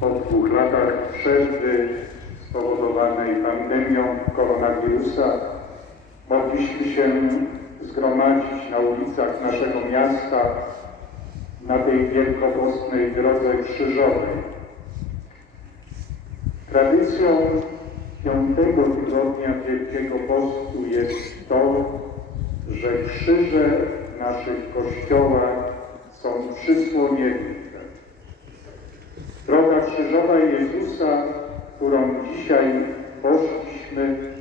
Po dwóch latach przerwy spowodowanej pandemią koronawirusa mogliśmy się zgromadzić na ulicach naszego miasta na tej wielkopostnej drodze krzyżowej. Tradycją piątego tygodnia Wielkiego Postu jest to, że krzyże w naszych kościołach są przysłonięte. Droga krzyżowa Jezusa, którą dzisiaj poszliśmy,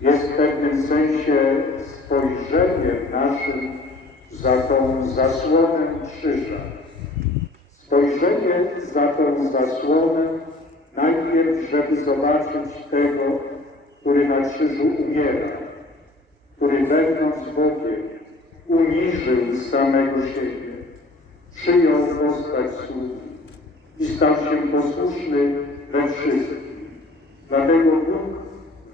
jest w pewnym sensie spojrzeniem naszym za tą zasłonę krzyża. Spojrzenie za tą zasłonę najpierw, żeby zobaczyć tego, który na krzyżu umiera, który będąc Bogiem uniżył samego siebie, przyjął postać sługi i stał się posłuszny we wszystkim. Dlatego Bóg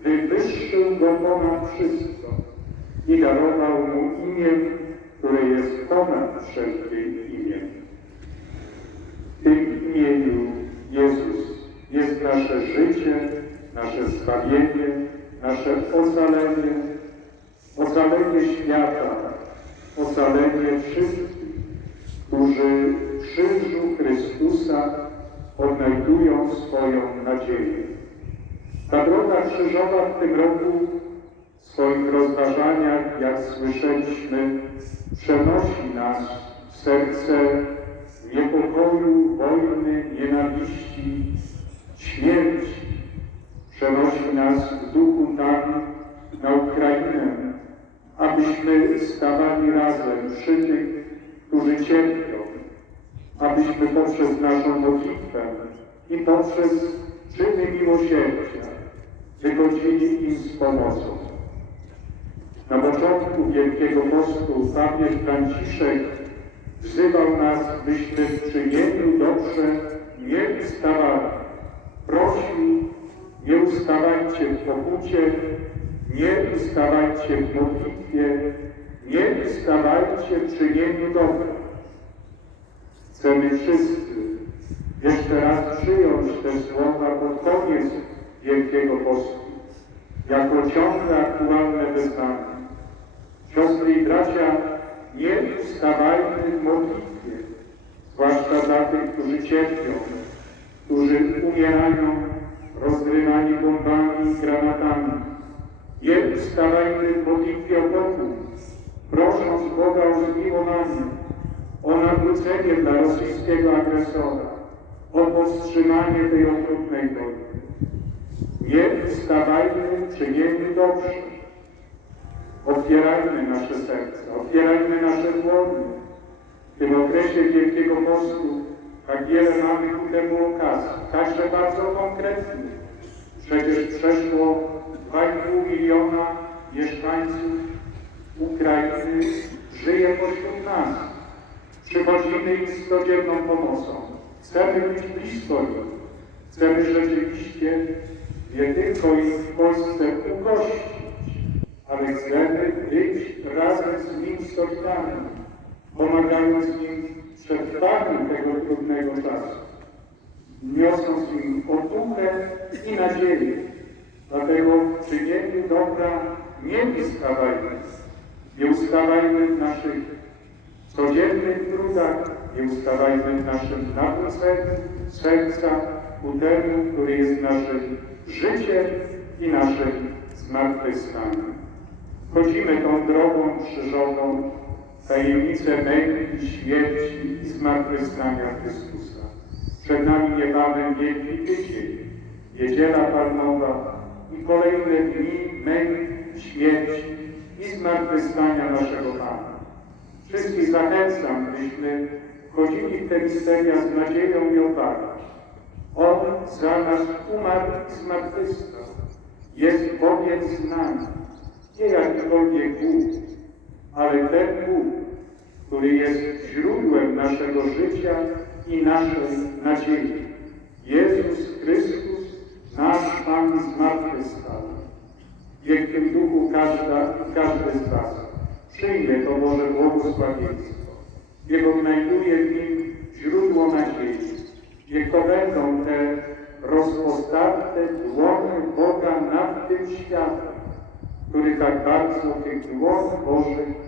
wywyższył go ponad wszystko i darował mu imię, które jest ponad wszelkie imię. W tym imieniu Jezus jest nasze życie, nasze zbawienie, nasze ocalenie, ocalenie świata, ocalenie wszystkich, odnajdują swoją nadzieję. Ta droga krzyżowa w tym roku w swoich rozważaniach, jak słyszeliśmy, przenosi nas w serce niepokoju, wojny, nienawiści, śmierci. Przenosi nas w duchu tam na Ukrainę, abyśmy stawali razem przy tych, którzy cierpią, abyśmy poprzez naszą modlitwę i poprzez czyny miłosierdzia wychodzili im z pomocą. Na początku Wielkiego Postu papież Franciszek wzywał nas, byśmy w czynieniu dobrze nie ustawali. Prosił, nie ustawajcie w pokucie, nie ustawajcie w modlitwie, nie ustawajcie w czynieniu dobra. Chcemy wszyscy jeszcze raz przyjąć te słowa pod koniec Wielkiego Postu, jako ciągle aktualne wezwanie. Siostry i bracia, nie ustawajmy w modlitwie, zwłaszcza dla tych, którzy cierpią, którzy umierają, rozgrywani bombami i granatami. Nie ustawajmy w modlitwie o pokój, prosząc Boga o zmiłowanie, o nawrócenie dla rosyjskiego agresora, o powstrzymanie tej okrutnej wojny. Nie ustawajmy w czynieniu dobrze. Otwierajmy nasze serca, otwierajmy nasze dłonie. W tym okresie Wielkiego Postu tak wiele mamy ku temu okazji, także bardzo konkretnie. Przecież przeszło 2,5 miliona mieszkańców Ukrainy żyje pośród nas. Przychodzimy im z codzienną pomocą. Chcemy być blisko nich. Chcemy rzeczywiście nie tylko ich w Polsce ugościć, ale chcemy być razem z nim solidarni, pomagając im w przetrwaniu tego trudnego czasu, niosąc im otuchę i nadzieję. Dlatego w czynieniu dobra nie ustawajmy, nie ustawajmy w naszych codziennych trudach, nie ustawajmy w naszym nawróceniu serca ku temu, który jest naszym życiem i naszym zmartwychwstaniem. Chodzimy tą drogą krzyżową, tajemnicę męki, śmierci i zmartwychwstania Chrystusa. Przed nami niebawem Wielki Tydzień, Niedziela Palmowa i kolejne dni męki, śmierci i zmartwychwstania naszego Pana. Wszystkich zachęcam, byśmy wchodzili w te misteria z nadzieją i odwagą. On za nas umarł i zmartwychwstał. Jest Bogiem z nami. Nie jakikolwiek Bóg, ale ten Bóg, który jest źródłem naszego życia i naszej nadziei. Jezus Chrystus, nasz Pan zmartwychwstał. W wielkim duchu każda i każdy z Was Przyjmie to Boże błogosławieństwo. Niech odnajduje w nim źródło nadziei. Niech to będą te rozpostarte dłonie Boga nad tym światem, który tak bardzo tych dłoni Bożych